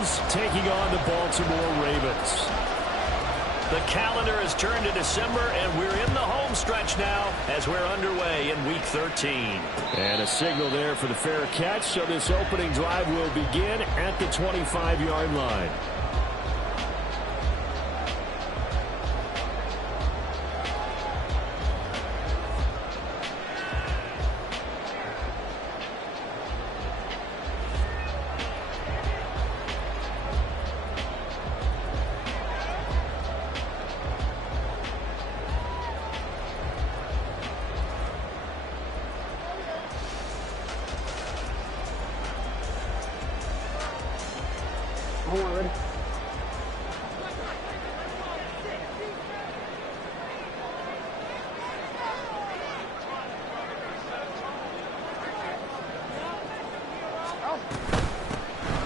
Bills taking on the Baltimore Ravens. The calendar has turned to December, and we're in the home stretch now as we're underway in Week 13. And a signal there for the fair catch, so this opening drive will begin at the 25-yard line.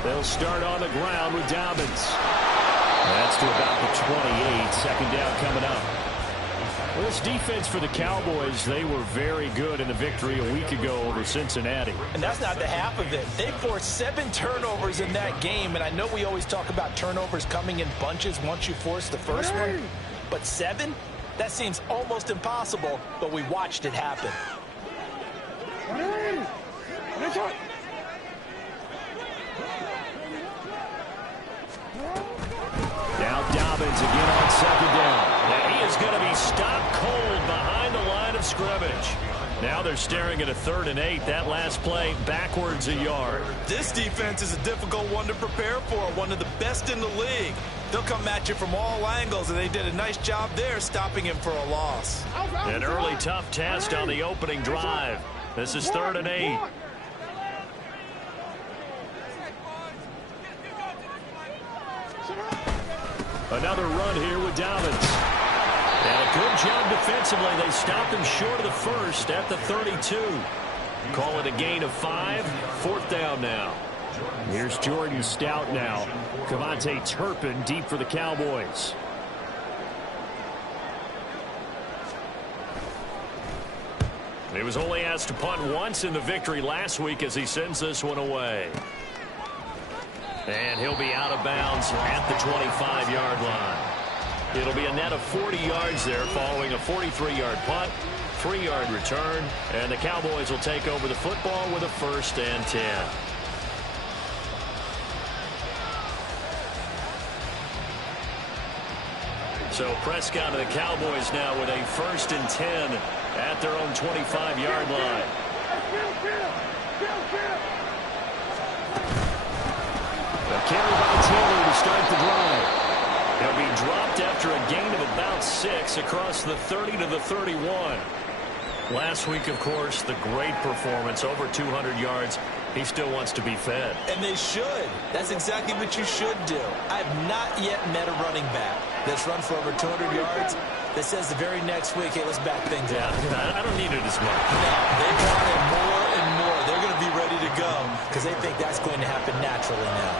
They'll start on the ground with Dobbins. That's to about the 28. Second down coming up. Well, this defense for the Cowboys, they were very good in the victory a week ago over Cincinnati. And that's not the half of it. They forced 7 turnovers in that game, and I know we always talk about turnovers coming in bunches once you force the first one. But 7? That seems almost impossible, but we watched it happen. Now Dobbins again on second down. And he is going to be stopped cold behind the line of scrimmage. Now they're staring at a 3rd and 8. That last play backwards a yard. This defense is a difficult one to prepare for, one of the best in the league. They'll come at you from all angles, and they did a nice job there stopping him for a loss. An early tough test on the opening drive. This is 3rd and 8. Another run here with Dobbins. And a good job defensively. They stopped him short of the first at the 32. Call it a gain of 5. 4th down now. Here's Jordan Stout now. Cavante Turpin deep for the Cowboys. He was only asked to punt once in the victory last week as he sends this one away. And he'll be out of bounds at the 25-yard line. It'll be a net of 40 yards there following a 43-yard punt, 3-yard return, and the Cowboys will take over the football with a 1st and 10. So Prescott and the Cowboys now with a 1st and 10 at their own 25-yard line. A carry by Taylor to start the drive. He'll be dropped after a gain of about 6 across the 30 to the 31. Last week, of course, the great performance, over 200 yards. He still wants to be fed. And they should. That's exactly what you should do. I've not yet met a running back that's run for over 200 yards that says the very next week, hey, let's back things up. I don't need it as much. No, they want it more and more. They're going to be ready to go because they think that's going to happen naturally now.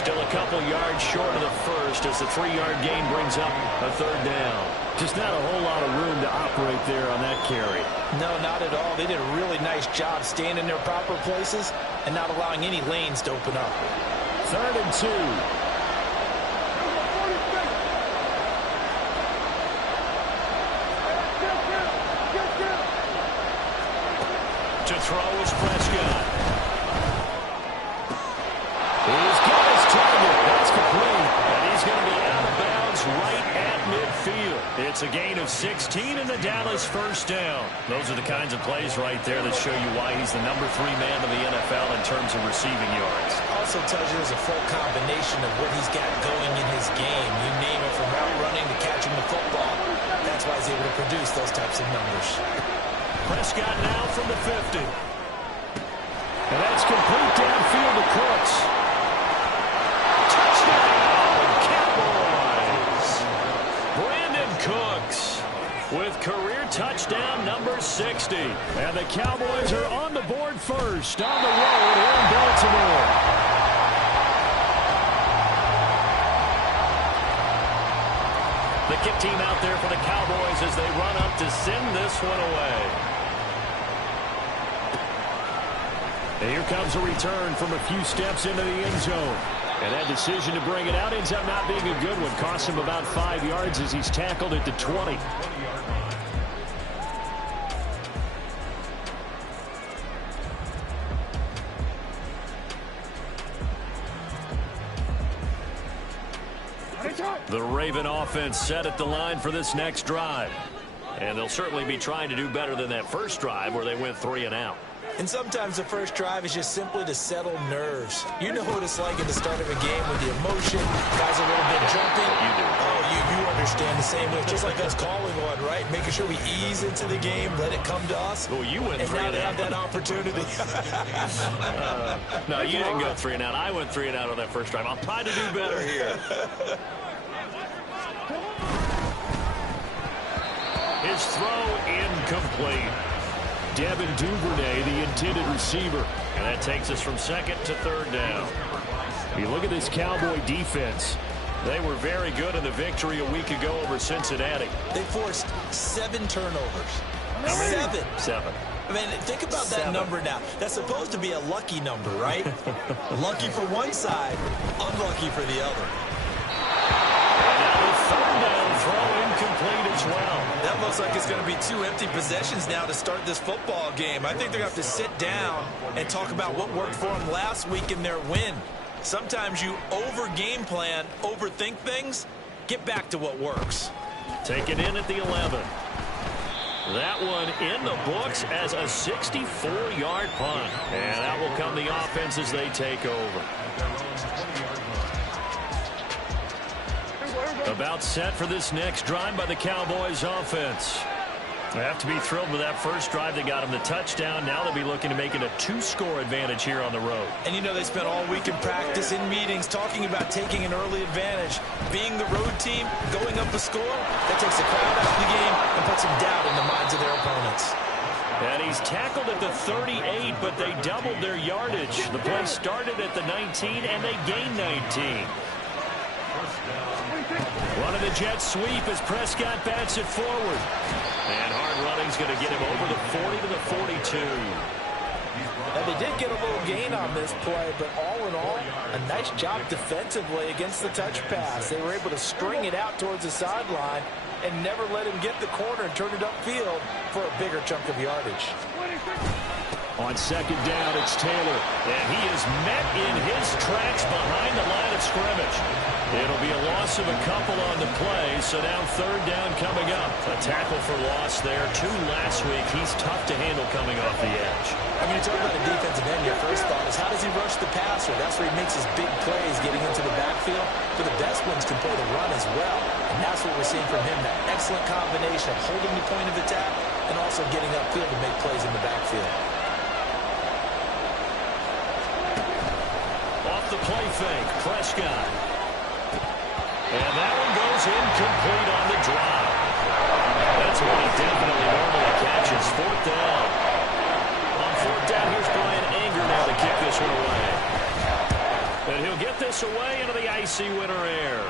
Still a couple yards short of the first as the 3-yard gain brings up a 3rd down. Just not a whole lot of room to operate there on that carry. No, not at all. They did a really nice job staying in their proper places and not allowing any lanes to open up. 3rd and 2. To throw is Prescott. He's got his target. That's complete. And he's going to be out of bounds right at midfield. It's a gain of 16 in the Dallas 1st down. Those are the kinds of plays right there that show you why he's the #3 man of the NFL in terms of receiving yards. Also tells you there's a full combination of what he's got going in his game. You name it, from route running to catching the football. That's why he's able to produce those types of numbers. Prescott now from the 50. And that's complete downfield to Cooks. Touchdown, Cowboys! Brandon Cooks with career touchdown number 60. And the Cowboys are on the board first on the road here in Baltimore. The kick team out there for the Cowboys as they run up to send this one away. And here comes a return from a few steps into the end zone. And that decision to bring it out ends up not being a good one. Cost him about 5 yards as he's tackled at the 20. The Raven offense set at the line for this next drive. And they'll certainly be trying to do better than that first drive where they went 3 and out. And sometimes the first drive is just simply to settle nerves. You know what it's like at the start of a game with the emotion, guys a little bit jumping. You do. Oh, you understand the same way. Just like us calling one, right? Making sure we ease into the game, let it come to us. Well, you went and 3 now and they out. have that opportunity. No, you didn't go 3 and out. I went 3 and out on that first drive. I'll try to do better here. His throw incomplete. Devin Duvernay, the intended receiver. And that takes us from second to third down. You look at this Cowboy defense. They were very good in the victory a week ago over Cincinnati. They forced 7 turnovers. How many? 7. I mean, think about that number now. That's supposed to be a lucky number, right? Lucky for one side, unlucky for the other. And now the third down throw incomplete as well. That looks like it's going to be 2 empty possessions now to start this football game. I think they're going to have to sit down and talk about what worked for them last week in their win. Sometimes you over-game plan, overthink things, get back to what works. Taken in at the 11. That one in the books as a 64-yard punt. And that will come the offense as they take over. About set for this next drive by the Cowboys offense. They have to be thrilled with that first drive. They got them the touchdown. Now they'll be looking to make it a 2-score advantage here on the road. And you know they spent all week in practice, in meetings, talking about taking an early advantage. Being the road team, going up a score, that takes the crowd out of the game and puts some doubt in the minds of their opponents. And he's tackled at the 38, but they doubled their yardage. The play started at the 19, and they gained 19. Running the jet sweep as Prescott bats it forward. And hard running's going to get him over the 40 to the 42. Now, they did get a little gain on this play, but all in all, a nice job defensively against the touch pass. They were able to string it out towards the sideline and never let him get the corner and turn it upfield for a bigger chunk of yardage. On second down, it's Taylor. And he is met in his tracks behind the line of scrimmage. It'll be a loss of a couple on the play, so now third down coming up. A tackle for loss there. 2 last week. He's tough to handle coming off the edge. I mean, you talk about the defensive end, your first thought is how does he rush the passer? That's where he makes his big plays getting into the backfield. But the best ones can play the run as well. And that's what we're seeing from him, that excellent combination of holding the point of attack and also getting upfield to make plays in the backfield. Off the play fake, Prescott. And that one goes incomplete on the drop. That's what he definitely normally catches. 4th down. On 4th down, here's Brian Anger now to kick this one away. And he'll get this away into the icy winter air.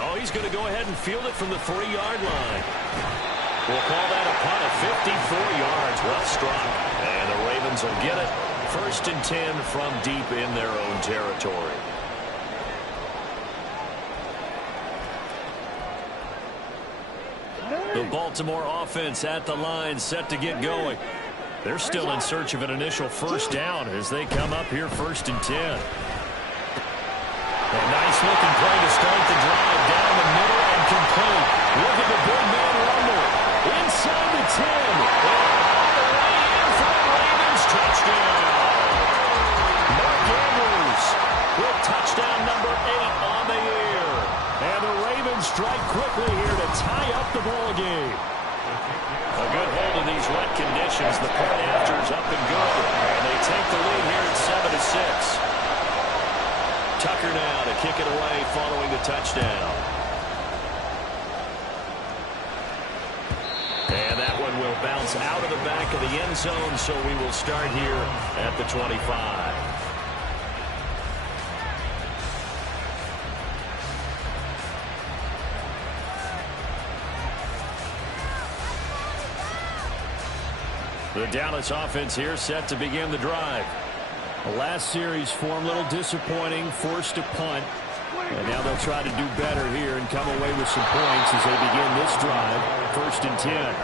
Oh, he's going to go ahead and field it from the 3-yard line. We'll call that a punt of 54 yards. Well struck. And the Ravens will get it. 1st and 10 from deep in their own territory. The Baltimore offense at the line, set to get going. They're still in search of an initial first down as they come up here 1st and 10. A nice looking play to start the drive down the middle and complete. Look at the big man rumble. Inside the 10. All the way in for the Ravens. Touchdown. Mark Andrews with touchdown number 8 on the year. And the Ravens strike quickly here to tie up the ball game. A good hold of these wet conditions. The point after is up and good. And they take the lead here at 7-6. Tucker now to kick it away following the touchdown. And that one will bounce out of the back of the end zone, so we will start here at the 25. The Dallas offense here set to begin the drive. The last series for him, a little disappointing, forced to punt. And now they'll try to do better here and come away with some points as they begin this drive. 1st and 10.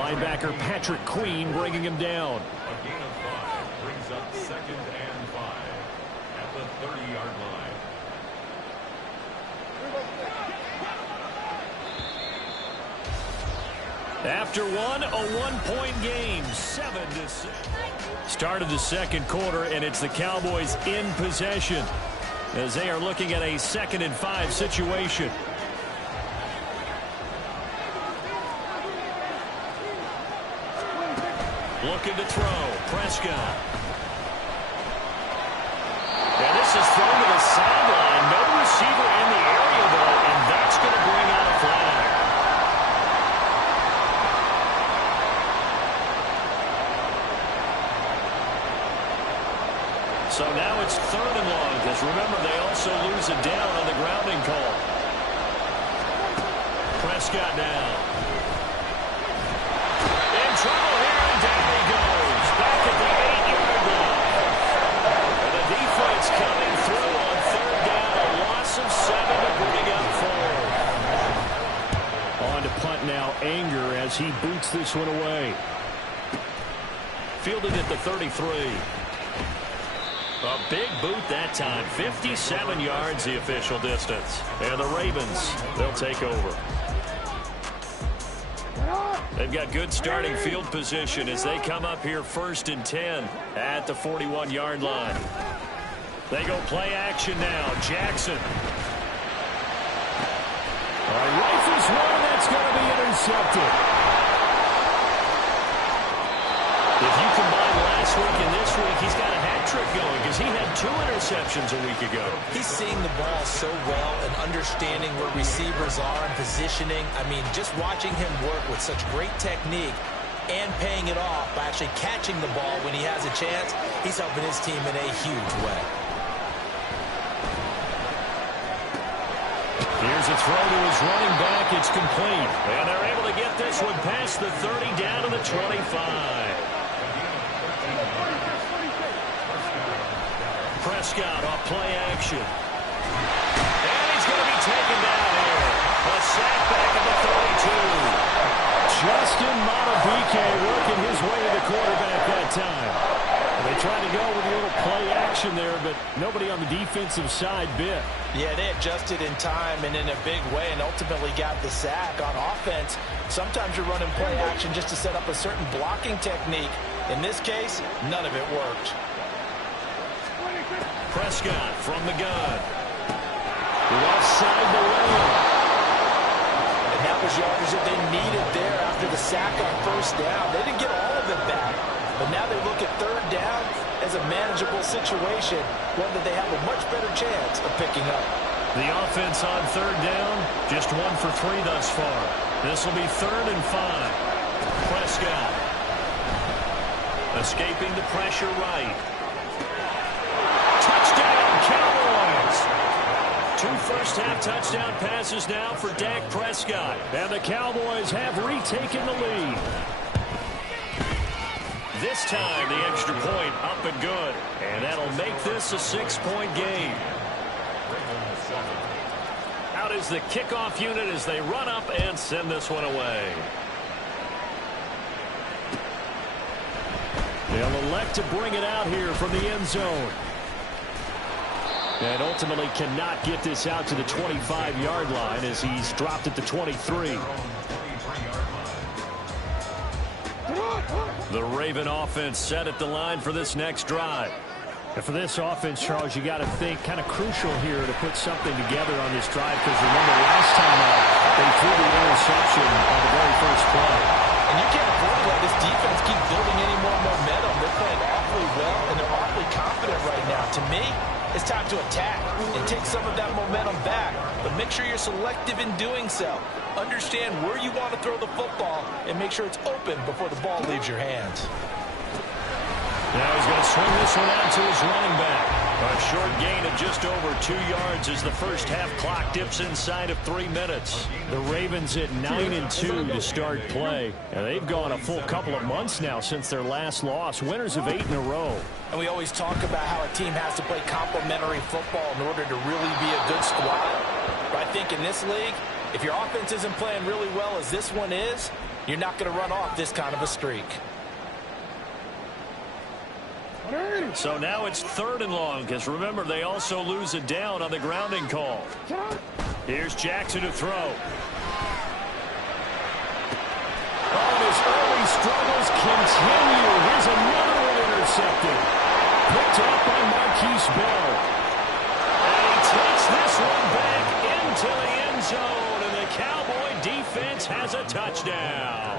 Linebacker Patrick Queen bringing him down. A gain of 5 brings up 2nd and 5 at the 30-yard line. After one, a one-point game, 7-6. Started the second quarter, and it's the Cowboys in possession as they are looking at a 2nd and 5 situation. Looking to throw. Prescott. And this is thrown to the sideline. No receiver in the area, though, and that's going to bring out a flag. So now it's 3rd and long, because remember, they also lose it down on the grounding call. Prescott now. In trouble here, and down he goes. Back at the 8-yard line. And the defense coming through on 3rd down. A loss of 7 to bring up 4. On to punt now, Anger, as he boots this one away. Fielded at the 33. A big boot that time. 57 yards the official distance. And the Ravens, they'll take over. They've got good starting field position as they come up here 1st and 10 at the 41-yard line. They go play action now. Jackson. All right, rifles one, that's going to be intercepted. If you combine last week and this week, he's got a hat trick going because he had 2 interceptions a week ago. He's seeing the ball so well and understanding where receivers are and positioning. I mean, just watching him work with such great technique and paying it off by actually catching the ball when he has a chance, he's helping his team in a huge way. Here's a throw to his running back. It's complete. And they're able to get this one past the 30 down to the 25. Prescott off play action. And he's going to be taken down here. A sack back at the 32. Justin Madubuike working his way to the quarterback that time. They tried to go with a little play action there, but nobody on the defensive side bit. Yeah, they adjusted in time and in a big way and ultimately got the sack. On offense, sometimes you're running play action just to set up a certain blocking technique. In this case, none of it worked. Prescott from the gun. Left side to Williams. And that was yardage that they needed there after the sack on 1st down. They didn't get all of it back, but now they look at 3rd down as a manageable situation, one that they have a much better chance of picking up. The offense on 3rd down, just 1 for 3 thus far. This will be 3rd and 5. Prescott escaping the pressure right. Touchdown, Cowboys! 2 first-half touchdown passes now for Dak Prescott. And the Cowboys have retaken the lead. This time, the extra point up and good. And that'll make this a 6-point game. Out is the kickoff unit as they run up and send this one away. They'll elect to bring it out here from the end zone. And ultimately cannot get this out to the 25-yard line as he's dropped at the 23. The Raven offense set at the line for this next drive. And for this offense, Charles, you got to think kind of crucial here to put something together on this drive because remember last time out, they threw the interception on the very first play. And you can't afford to let this defense keep building any more momentum. They're playing awfully well, and they're awfully confident right now. To me, it's time to attack and take some of that momentum back. But make sure you're selective in doing so. Understand where you want to throw the football and make sure it's open before the ball leaves your hands. Now he's going to swing this one out to his running back. A short gain of just over 2 yards as the first half clock dips inside of 3 minutes. The Ravens at 9-2 to start play. And they've gone a full couple of months now since their last loss. Winners of 8 in a row. And we always talk about how a team has to play complementary football in order to really be a good squad. But I think in this league, if your offense isn't playing really well as this one is, you're not going to run off this kind of a streak. So now it's 3rd and long, because remember, they also lose it down on the grounding call. Here's Jackson to throw. Oh, his early struggles continue. Here's another one intercepted. Picked up by Marquise Bell. And he takes this one back into the end zone, and the Cowboy defense has a touchdown.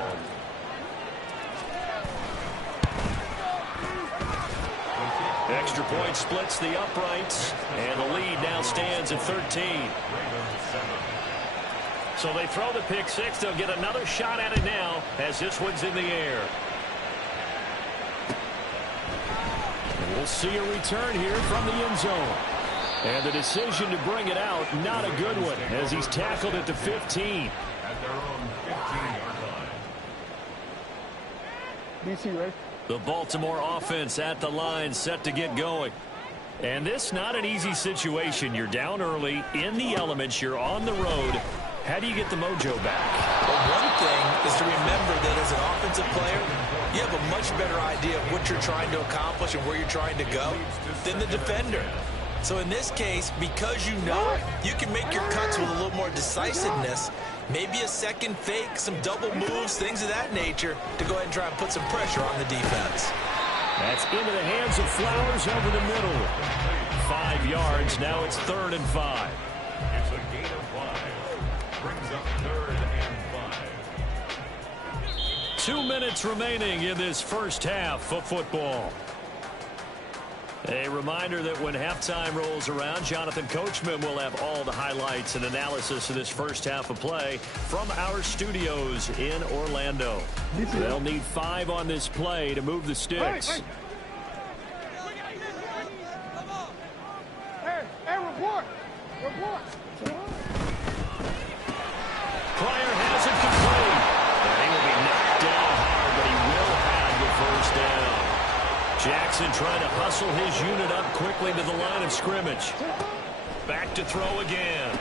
Extra point splits the uprights, and the lead now stands at 13. So they throw the pick six. They'll get another shot at it now as this one's in the air. And we'll see a return here from the end zone. And the decision to bring it out, not a good one, as he's tackled at the 15. At their own 15-yard line. DC, right? The Baltimore offense at the line, set to get going. And this not an easy situation. You're down early, in the elements, you're on the road. How do you get the mojo back? Well, one thing is to remember that as an offensive player, you have a much better idea of what you're trying to accomplish and where you're trying to go than the defender. So in this case, because you know, you can make your cuts with a little more decisiveness. Maybe a second fake, some double moves, things of that nature to go ahead and try and put some pressure on the defense. That's into the hands of Flowers over the middle. 5 yards. Now it's 3rd and 5. It's a gain of 5. Brings up 3rd and 5. 2 minutes remaining in this first half of football. A reminder that when halftime rolls around, Jonathan Coachman will have all the highlights and analysis of this first half of play from our studios in Orlando. They'll need 5 on this play to move the sticks. Hey, report! Report! Pryor has it complete. And he will be knocked down hard, but he will have the first down. Jackson trying to hustle his unit up quickly to the line of scrimmage. Back to throw again.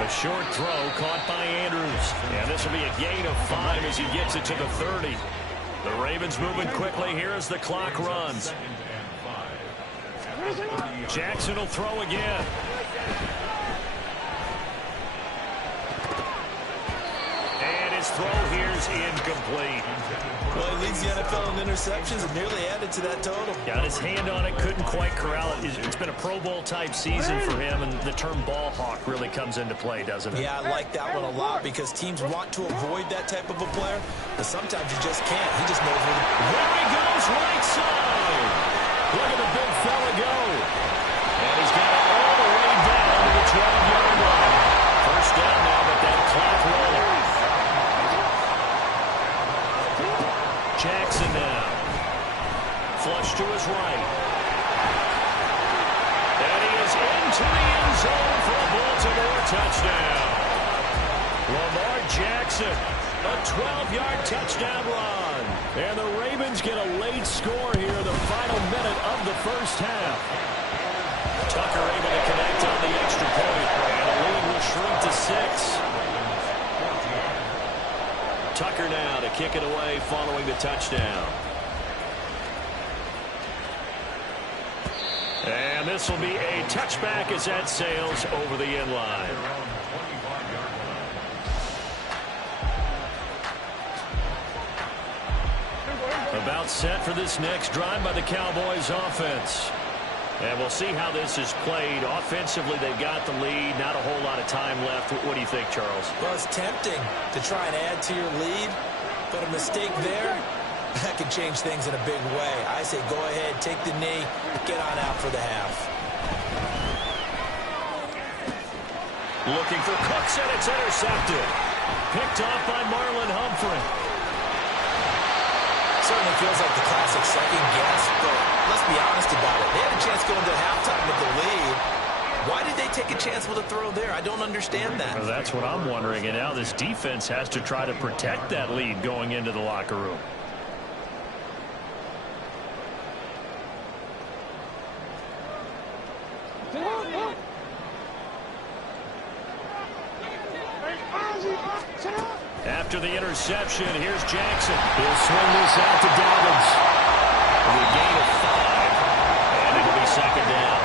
A short throw caught by Andrews. And this will be a gain of 5 as he gets it to the 30. The Ravens moving quickly here as the clock runs. Jackson will throw again. And his throw here is incomplete. Well, he leads the NFL in interceptions and nearly added to that total. Got his hand on it, couldn't quite corral it. It's been a Pro Bowl type season for him, and the term ball hawk really comes into play, doesn't it? Yeah, I like that one a lot because teams want to avoid that type of a player, but sometimes you just can't. He just knows where to... There he goes, right side. Look at the big fella go. And he's got it all the way down to the 12-yard line. First down now, but that clock rolling. Jackson now. Flush to his right. And he is into the end zone for a Baltimore touchdown. Lamar Jackson, a 12-yard touchdown run. And the Ravens get a late score here in the final minute of the first half. Tucker able to connect on the extra point. And the lead will shrink to 6. Tucker now to kick it away following the touchdown. And this will be a touchback as that sails over the end line. About set for this next drive by the Cowboys offense. And we'll see how this is played. Offensively, they've got the lead. Not a whole lot of time left. What do you think, Charles? Well, it's tempting to try and add to your lead, but a mistake there, that can change things in a big way. I say go ahead, take the knee, get on out for the half. Looking for Cooks, and it's intercepted. Picked off by Marlon Humphrey. So certainly feels like the classic second guess, but let's be honest about it. They had a chance going to halftime with the lead. Why did they take a chance with a throw there? I don't understand that. Well, that's what I'm wondering, and now this defense has to try to protect that lead going into the locker room. After the interception, here's Jackson. He'll swing this out to Dobbins. With a gain of 5, and it'll be second down.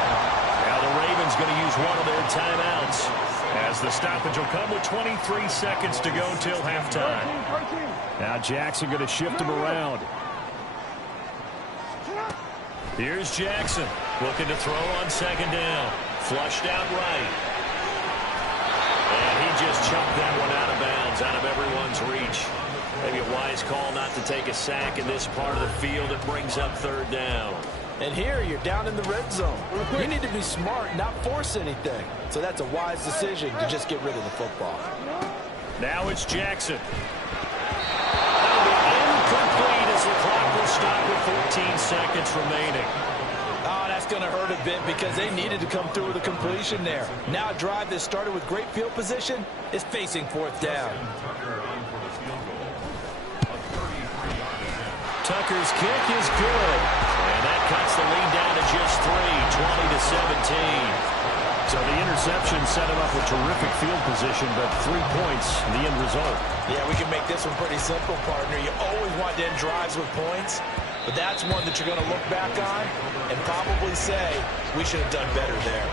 Now the Ravens going to use one of their timeouts, as the stoppage will come with 23 seconds to go till halftime. Now Jackson going to shift him around. Here's Jackson looking to throw on second down. Flushed out right. And he just chucked that one out of bounds, out of everyone's reach. Maybe a wise call not to take a sack in this part of the field. It brings up third down. And here you're down in the red zone. You need to be smart, not force anything. So that's a wise decision to just get rid of the football. Now it's Jackson. That'll be incomplete as the clock will stop with 14 seconds remaining. Oh, that's going to hurt a bit because they needed to come through with a completion there. Now a drive that started with great field position is facing fourth down. Tucker's kick is good. And that cuts the lead down to just 3, 20-17. So the interception set him up with terrific field position, but 3 points, the end result. Yeah, we can make this one pretty simple, partner. You always want to end drives with points, but that's one that you're going to look back on and probably say, we should have done better there.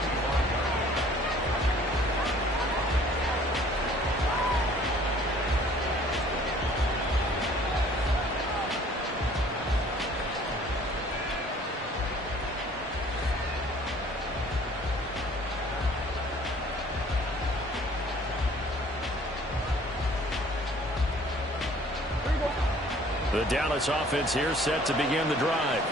The Dallas offense here set to begin the drive.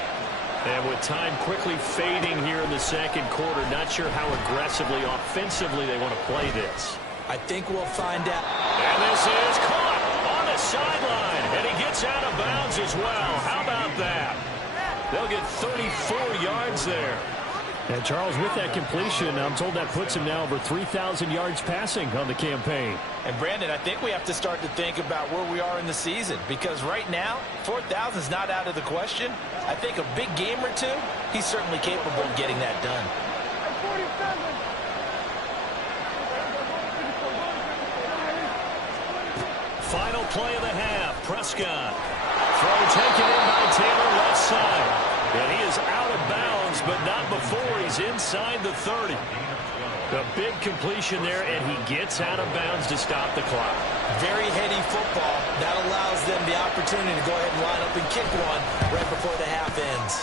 And with time quickly fading here in the second quarter, not sure how aggressively, offensively they want to play this. I think we'll find out. And this is caught on the sideline. And he gets out of bounds as well. How about that? They'll get 34 yards there. And Charles, with that completion, I'm told that puts him now over 3,000 yards passing on the campaign. And Brandon, I think we have to start to think about where we are in the season, because right now, 4,000 is not out of the question. I think a big game or two, he's certainly capable of getting that done. Final play of the half. Prescott. Throw taken in by Taylor left side. And he is out of bounds, but not before he's inside the 30. A big completion there, and he gets out of bounds to stop the clock. Very heady football. That allows them the opportunity to go ahead and line up and kick one right before the half ends.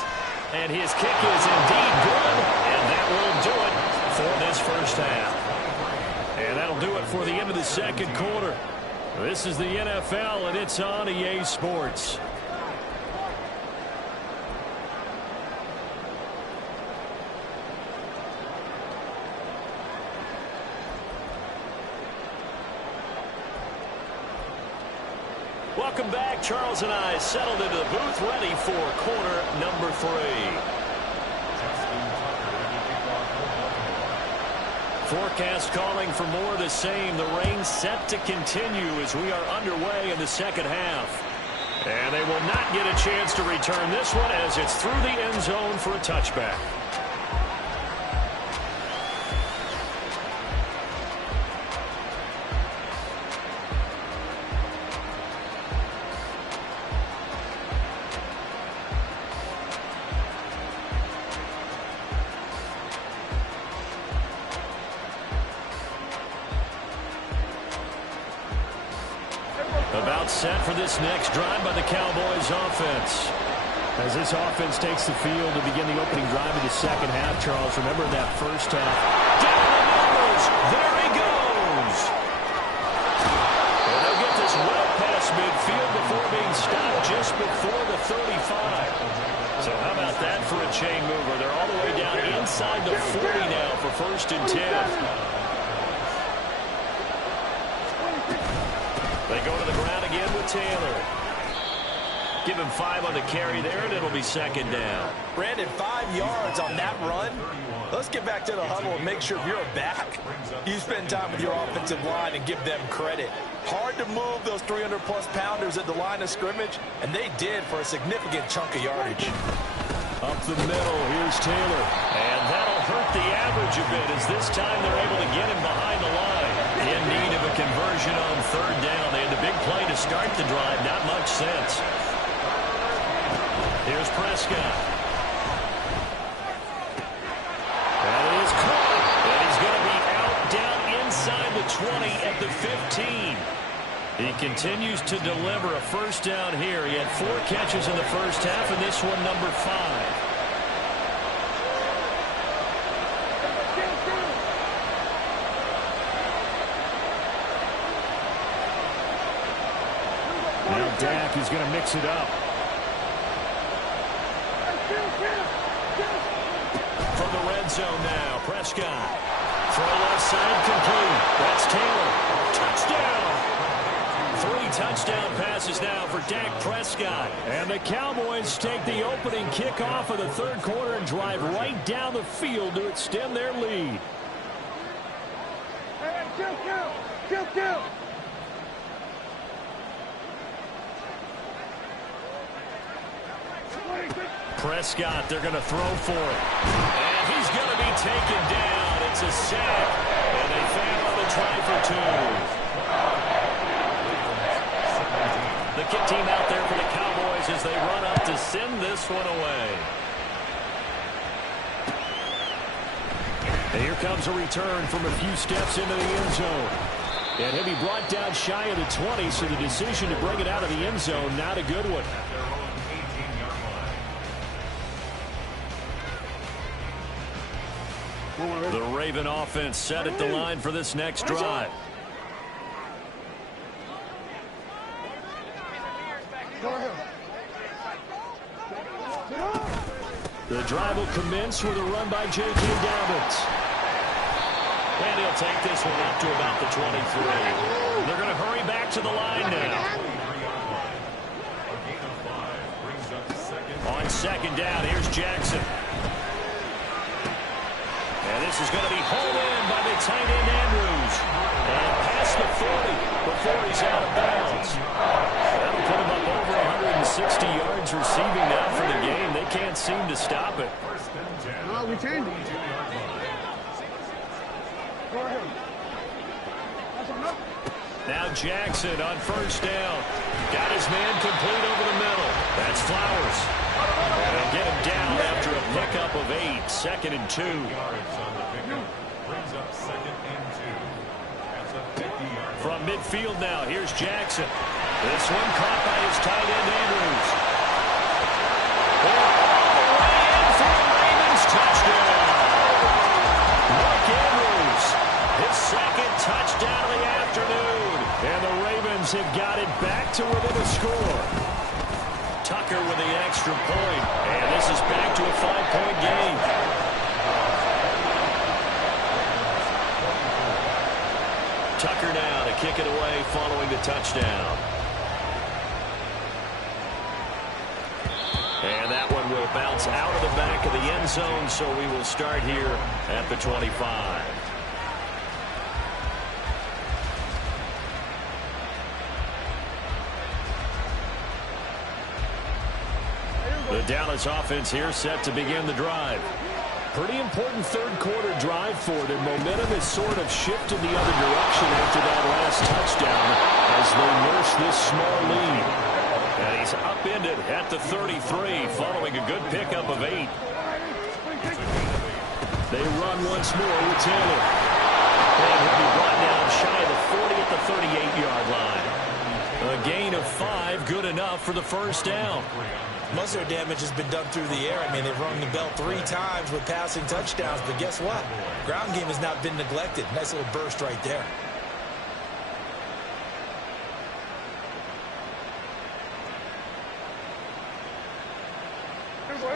And his kick is indeed good, and that will do it for this first half. And that'll do it for the end of the second quarter. This is the NFL, and it's on EA Sports. Welcome back. Charles and I settled into the booth, ready for quarter number 3. Forecast calling for more of the same. The rain set to continue as we are underway in the second half. And they will not get a chance to return this one as it's through the end zone for a touchback. About set for this next drive by the Cowboys offense. As this offense takes the field to begin the opening drive of the second half, Charles, remember that first half. Down the numbers. There he goes. And they'll get this well past midfield before being stopped just before the 35. So how about that for a chain mover? They're all the way down inside the 40 now for 1st and 10. They go to the ground again with Taylor. Give him 5 on the carry there, and it'll be second down. Brandon, 5 yards on that run. Let's get back to the huddle and make sure if you're a back, you spend time with your offensive line and give them credit. Hard to move those 300-plus pounders at the line of scrimmage, and they did for a significant chunk of yardage. Up the middle, here's Taylor. And that'll hurt the average a bit as this time they're able to get him behind the line. In need of a conversion on third down. They had the big play to start the drive. Not much sense. Here's Prescott. That is caught. And he's going to be out down inside the 20 at the 15. He continues to deliver a first down here. He had 4 catches in the first half, and this one number 5. Now Dak is going to mix it up. From the red zone now, Prescott. Throw left side complete. That's Taylor. Touchdown. 3 touchdown passes now for Dak Prescott. And the Cowboys take the opening kickoff of the third quarter and drive right down the field to extend their lead. Hey, kill. Prescott, they're going to throw for it. And he's going to be taken down. It's a sack. And they fail on the try for 2. The kick team out there for the Cowboys as they run up to send this one away. And here comes a return from a few steps into the end zone. And he'll be brought down shy of the 20, so the decision to bring it out of the end zone, not a good one. The Raven offense set at the line for this next drive. The drive will commence with a run by J.K. Dobbins. And he'll take this one up to about the 23. They're going to hurry back to the line now. On second down, here's Jackson. And this is going to be hauled in by the tight end Andrews. And past the 40 before he's out of bounds. That'll put him up over 160 yards receiving now for the game. They can't seem to stop it. No, we changed it. Go ahead. Now Jackson on first down. Got his man complete over the middle. That's Flowers. And they'll get him down after a pickup of 8. 2nd and 2. From midfield now, here's Jackson. This one caught by his tight end Andrews. Way in for the Ravens touchdown. Mark Andrews, his 2nd touchdown of the afternoon. And the Ravens have got it back to within a score. Tucker with the extra point. And this is back to a 5-point game. Tucker now to kick it away following the touchdown. And that one will bounce out of the back of the end zone, so we will start here at the 25. The Dallas offense here set to begin the drive. Pretty important third quarter drive for them. Momentum has sort of shifted the other direction after that last touchdown as they nurse this small lead. And he's upended at the 33 following a good pickup of 8. They run once more with Taylor. And he'll be brought down shy of the 40 at the 38-yard line. A gain of 5, good enough for the first down. Most of their damage has been done through the air. I mean, they've rung the bell 3 times with passing touchdowns, but guess what? Ground game has not been neglected. Nice little burst right there.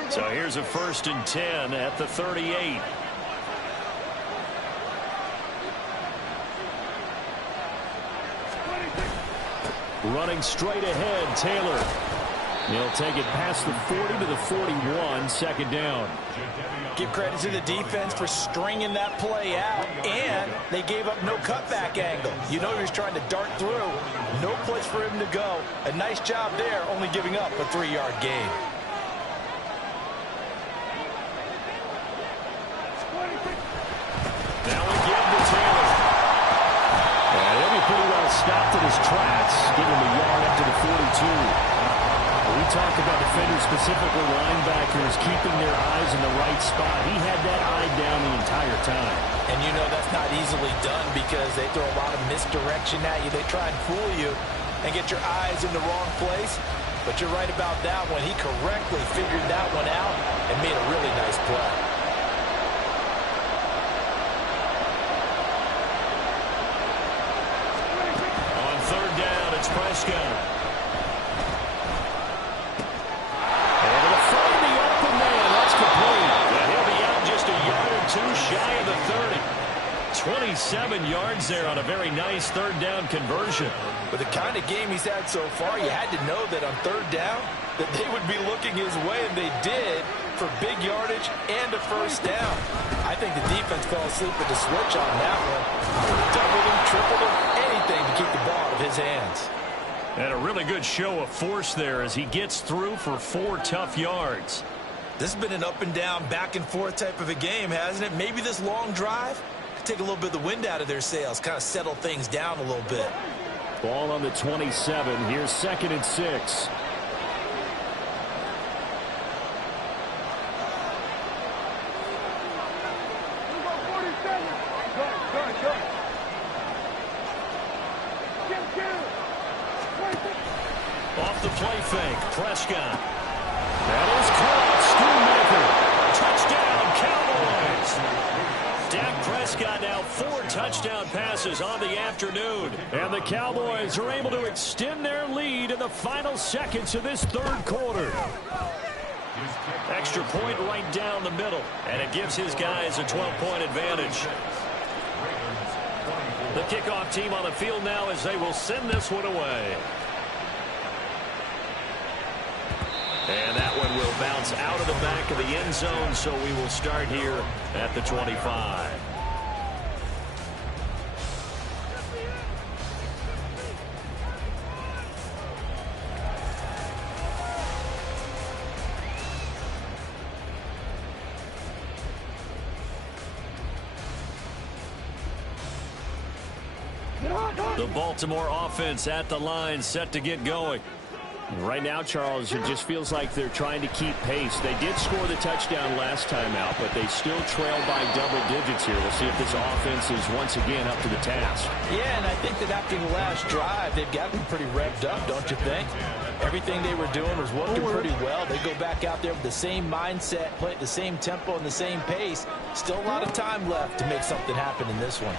So here's a 1st and 10 at the 38. Running straight ahead, Taylor. He'll take it past the 40 to the 41, second down. Give credit to the defense for stringing that play out, and they gave up no cutback angle. You know he was trying to dart through. No place for him to go. A nice job there, only giving up a 3-yard gain. Now we give to Taylor. And he'll be pretty well stopped in his tracks, giving him a yard up to the 42. We talk about defenders, specifically linebackers, keeping their eyes in the right spot. He had that eye down the entire time. And you know that's not easily done because they throw a lot of misdirection at you. They try and fool you and get your eyes in the wrong place. But you're right about that one. He correctly figured that one out and made a really nice play. On third down, it's Prescott. Shy of the 30. 27 yards there on a very nice third down conversion. With the kind of game he's had so far, you had to know that on third down that they would be looking his way, and they did, for big yardage and a first down. I think the defense fell asleep with the switch on that one. Doubled him, tripled him, anything to keep the ball out of his hands. And a really good show of force there as he gets through for 4 tough yards. This has been an up-and-down, back-and-forth type of a game, hasn't it? Maybe this long drive could take a little bit of the wind out of their sails, kind of settle things down a little bit. Ball on the 27. Here's 2nd and 6. Off the play fake, Prescott. That is caught. Schoonmaker. Touchdown, Cowboys. Dak Prescott now 4 touchdown passes on the afternoon. And the Cowboys are able to extend their lead in the final seconds of this third quarter. Extra point right down the middle, and it gives his guys a 12-point advantage. The kickoff team on the field now as they will send this one away. And that one will bounce out of the back of the end zone, so we will start here at the 25. The Baltimore offense at the line, set to get going. Right now, Charles, it just feels like they're trying to keep pace. They did score the touchdown last time out, but they still trail by double digits here. We'll see if this offense is once again up to the task. Yeah, and I think that after the last drive, they've gotten pretty revved up, don't you think? Everything they were doing was working pretty well. They go back out there with the same mindset, play at the same tempo and the same pace. Still a lot of time left to make something happen in this one.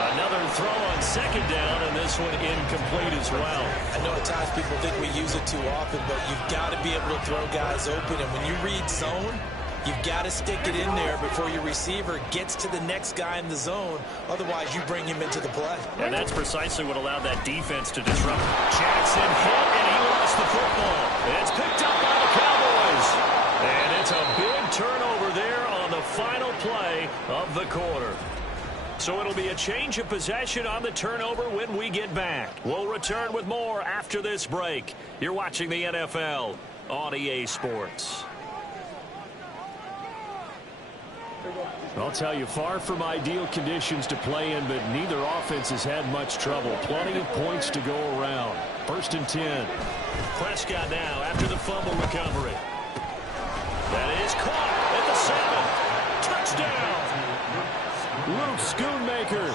Another throw on second down, and this one incomplete as well. I know at times people think we use it too often, but you've got to be able to throw guys open. And when you read zone, you've got to stick it in there before your receiver gets to the next guy in the zone. Otherwise, you bring him into the play. And that's precisely what allowed that defense to disrupt. Jackson hit, and he lost the football. It's picked up by the Cowboys. And it's a big turnover there on the final play of the quarter. So it'll be a change of possession on the turnover when we get back. We'll return with more after this break. You're watching the NFL on EA Sports. I'll tell you, far from ideal conditions to play in, but neither offense has had much trouble. Plenty of points to go around. 1st and 10. Prescott now after the fumble recovery. That is caught at the 7. Touchdown. Luke Schoonmaker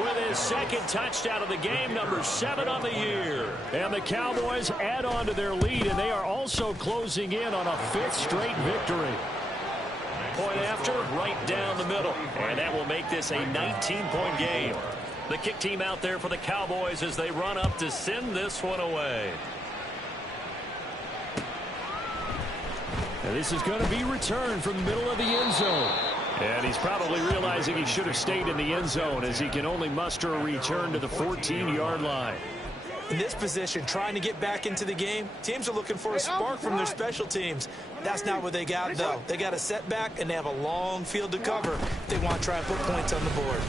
with his 2nd touchdown of the game, number 7 on the year. And the Cowboys add on to their lead, and they are also closing in on a 5th straight victory. Point after, right down the middle. And that will make this a 19-point game. The kick team out there for the Cowboys as they run up to send this one away. And this is going to be returned from the middle of the end zone. And he's probably realizing he should have stayed in the end zone as he can only muster a return to the 14-yard line. In this position, trying to get back into the game, teams are looking for a spark from their special teams. That's not what they got, though. They got a setback, and they have a long field to cover if they want to try and put points on the board.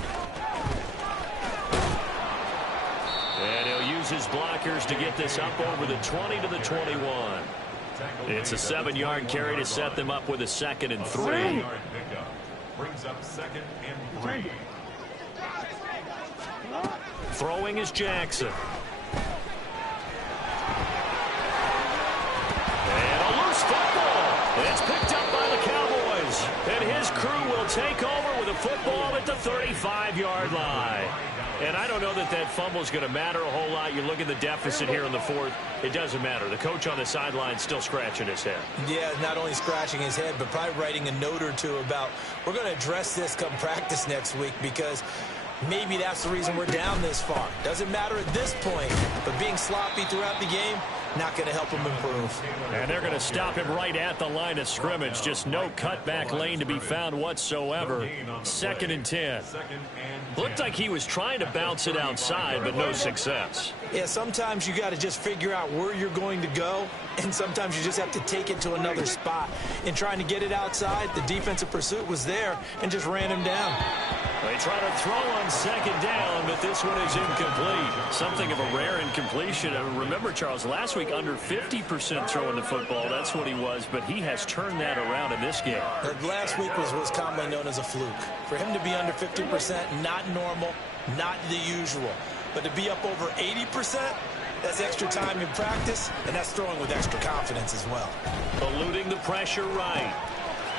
And he'll use his blockers to get this up over the 20 to the 21. It's a 7-yard carry to set them up with a 2nd and 3. Brings up 2nd and 3. Throwing is Jackson. And a loose football. It's picked up by the Cowboys. And his crew will take over with a football at the 35-yard line. And I don't know that that fumble is going to matter a whole lot. You look at the deficit here in the 4th. It doesn't matter. The coach on the sideline still scratching his head. Yeah, not only scratching his head, but probably writing a note or two about, we're going to address this come practice next week, because maybe that's the reason we're down this far. Doesn't matter at this point, but being sloppy throughout the game, not going to help him improve. And they're going to stop him right at the line of scrimmage. Just no cutback lane to be found whatsoever. 2nd and 10. Looked like he was trying to bounce it outside, but no success. Yeah, sometimes you got to just figure out where you're going to go, and sometimes you just have to take it to another spot. In trying to get it outside, the defensive pursuit was there and just ran him down. They try to throw on 2nd down, but this one is incomplete. Something of a rare incompletion. Remember, Charles, last week under 50% throwing the football. That's what he was, but he has turned that around in this game. Last week was commonly known as a fluke. For him to be under 50%, not normal, not the usual. But to be up over 80%, that's extra time in practice, and that's throwing with extra confidence as well. Eluding the pressure right.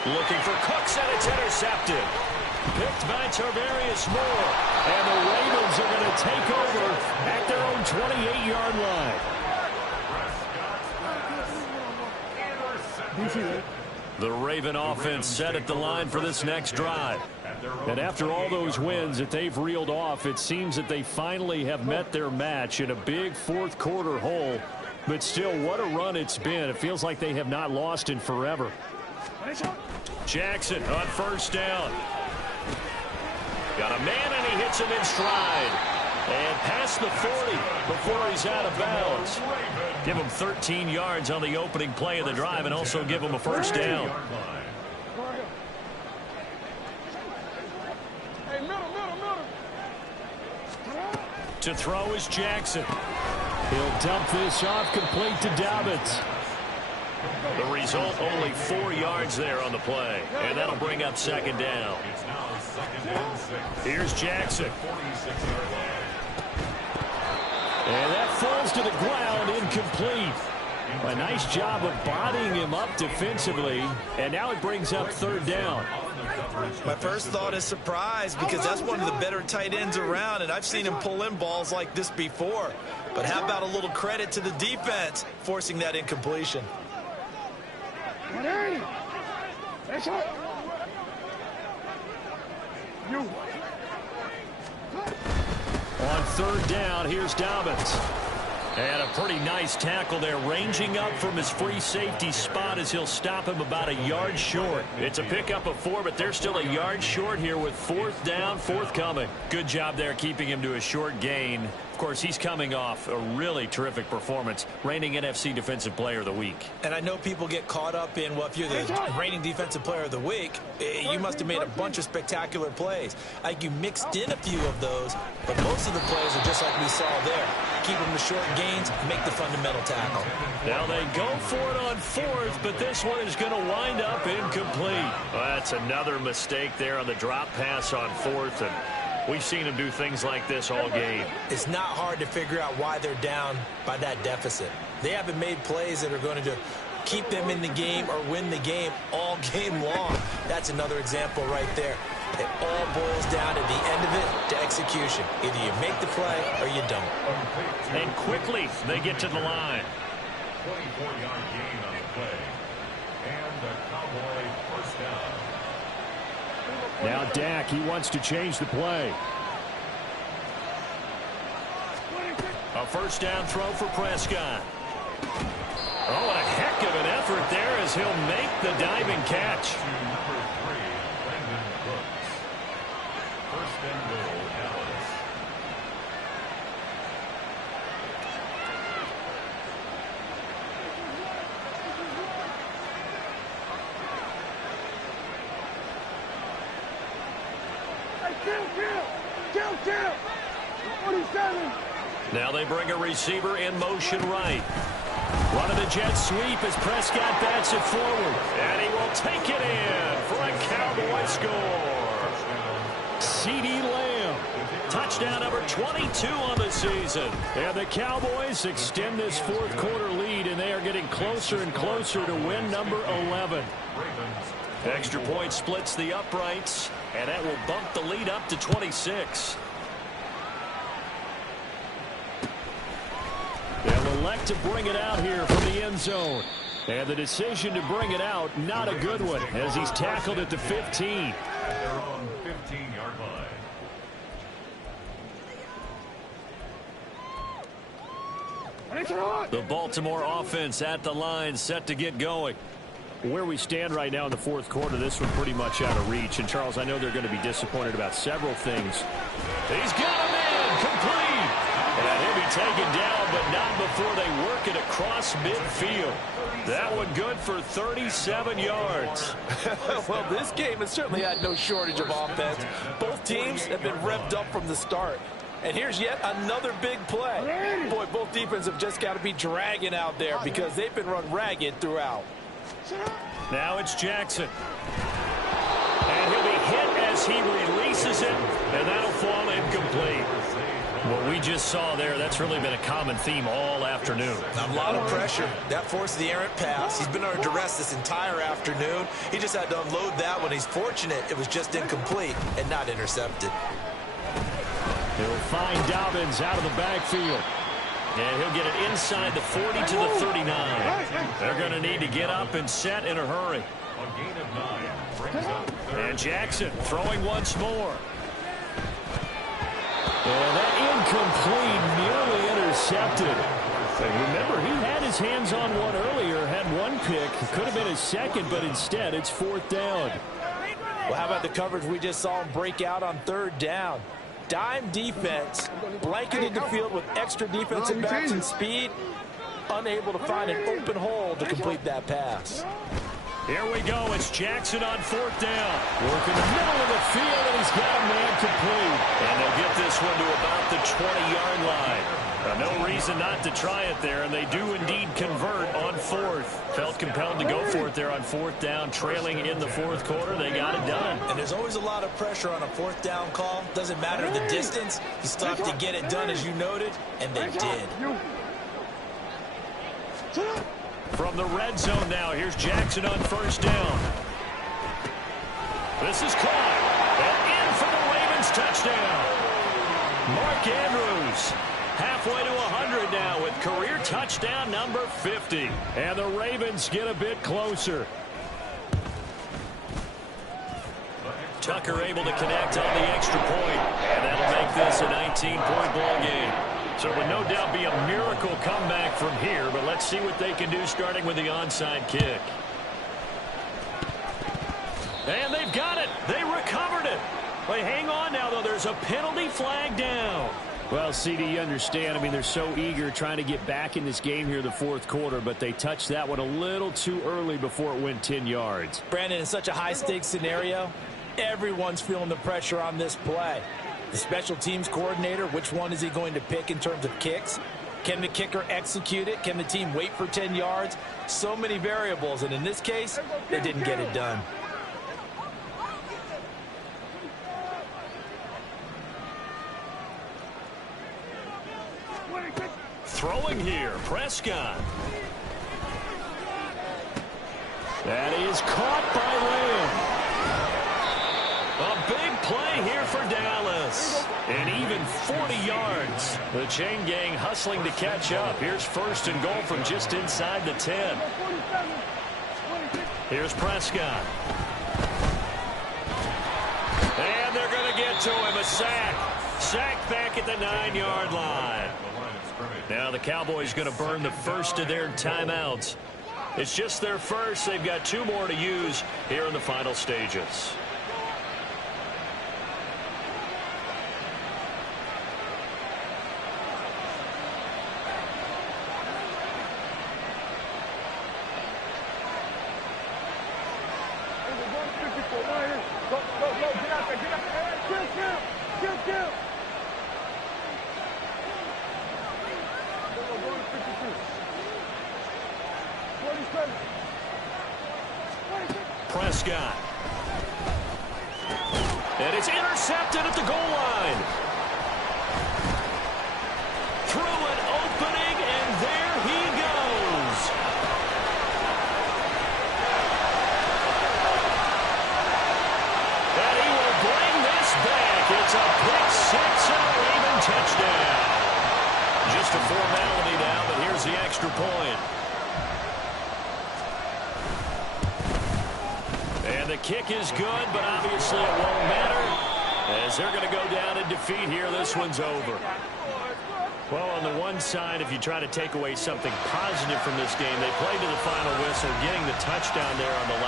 Looking for Cooks, and it's intercepted. Picked by Tarvarius Moore. And the Ravens are going to take over at their own 28-yard line. The Raven offense set at the line for this next drive. And after all those wins that they've reeled off, it seems that they finally have met their match in a big 4th quarter hole. But still, what a run it's been. It feels like they have not lost in forever. Jackson on 1st down. Got a man, and he hits him in stride. And past the 40 before he's out of bounds. Give him 13 yards on the opening play of the drive, and also give him a 1st down. To throw is Jackson. He'll dump this off complete to Dobbins. The result, only 4 yards there on the play. And that'll bring up 2nd down. Here's Jackson. And that falls to the ground, incomplete. A nice job of bodying him up defensively. And now it brings up 3rd down. My first thought is surprise, because that's one of the better tight ends around, and I've seen him pull in balls like this before. But how about a little credit to the defense forcing that incompletion? On 3rd down, here's Dobbins. And a pretty nice tackle there, ranging up from his free safety spot as he'll stop him about a yard short. It's a pickup of 4, but they're still a yard short here with 4th down, 4th coming. Good job there keeping him to a short gain. Of course, he's coming off a really terrific performance, reigning NFC Defensive Player of the Week. And I know people get caught up in, well, if you're the reigning Defensive Player of the Week, you must have made a bunch of spectacular plays. Like, you mixed in a few of those, but most of the plays are just like we saw there. Keep them to short gains, make the fundamental tackle. Now they go for it on 4th, but this one is going to wind up incomplete. Well, that's another mistake there on the drop pass on 4th, and we've seen him do things like this all game. It's not hard to figure out why they're down by that deficit. They haven't made plays that are going to keep them in the game or win the game all game long. That's another example right there. It all boils down at the end of it to execution. Either you make the play or you don't. And quickly they get to the line. 24-yard gain on the play. And the Cowboy 1st down. Now Dak, he wants to change the play. A 1st down throw for Prescott. Oh, and a heck of an effort there as he'll make the diving catch. To number 3, Brandon Brooks. 1st and goal, Dallas. Kill. 47. Now they bring a receiver in motion right. Running the jet sweep as Prescott bats it forward. And he will take it in for a Cowboy score. CeeDee Lamb. Touchdown number 22 on the season. And the Cowboys extend this fourth quarter lead, and they are getting closer and closer to win number 11. Extra point splits the uprights, and that will bump the lead up to 26. They'll elect to bring it out here from the end zone. And the decision to bring it out, not a good one, as he's tackled at the 15. They're on 15-yard line. The Baltimore offense at the line, set to get going. Where we stand right now in the fourth quarter, this one pretty much out of reach. And, Charles, I know they're going to be disappointed about several things. He's got him in, complete. And he'll be taken down, but not before they work it across midfield. That one good for 37 yards. Well, this game has certainly had no shortage of offense. Both teams have been revved up from the start. And here's yet another big play. Boy, both defenses have just got to be dragging out there because they've been run ragged throughout. Now it's Jackson. And he'll be hit as he releases it, and that'll fall incomplete. What we just saw there, that's really been a common theme all afternoon. A lot of pressure. That forced the errant pass. He's been under duress this entire afternoon. He just had to unload that one. He's fortunate it was just incomplete and not intercepted. He'll find Dobbins out of the backfield. And he'll get it inside the 40 to the 39. They're going to need to get up and set in a hurry. A gain of 9 brings up And Jackson throwing once more. And that incomplete, nearly intercepted. And remember, he had his hands on one earlier, had one pick. Could have been his second, but instead it's fourth down. Well, how about the coverage we just saw him break out on third down? Dime defense, blanketed the field with extra defensive backs and speed, unable to find an open hole to complete that pass. Here we go. It's Jackson on fourth down. Working the middle of the field, and he's got a man complete. And they'll get this one to about the 20-yard line. No reason not to try it there, and they do indeed convert on fourth. Felt compelled to go for it there on fourth down, trailing in the fourth quarter. They got it done. And there's always a lot of pressure on a fourth down call. Doesn't matter the distance. You still have to get it done, as you noted, and they did. From the red zone now, here's Jackson on first down. This is caught. And in for the Ravens touchdown. Mark Andrews halfway to 100 now with career touchdown number 50. And the Ravens get a bit closer. Tucker able to connect on the extra point. And that'll make this a 19-point ball game. So it would no doubt be a miracle comeback from here, but let's see what they can do starting with the onside kick. And they've got it. They recovered it. But hang on now, though. There's a penalty flag down. Well, CD, you understand. I mean, they're so eager trying to get back in this game here in the fourth quarter, but they touched that one a little too early before it went 10 yards. Brandon, in such a high-stakes scenario, everyone's feeling the pressure on this play. The special teams coordinator, which one is he going to pick in terms of kicks? Can the kicker execute it? Can the team wait for 10 yards? So many variables, and in this case, they didn't get it done. Throwing here, Prescott. That is caught by Lamb. A big play here for Dallas. And even 40 yards. The chain gang hustling to catch up. Here's first and goal from just inside the 10. Here's Prescott. And they're going to get to him. A sack. Sack back at the 9-yard line. Now the Cowboys going to burn the first of their timeouts. It's just their first. They've got 2 more to use here in the final stages. Go, get out there, get out there. Hey, kill. Prescott. And it's intercepted at the goal line. Through an opening, and there he goes. And he will bring this back. It's a pick six and a Raven touchdown. Just a formality now, but here's the extra point. And the kick is good, but obviously it won't matter, as they're going to go down in defeat here. This one's over. Well, on the one side, if you try to take away something positive from this game, they played to the final whistle, getting the touchdown there on the last.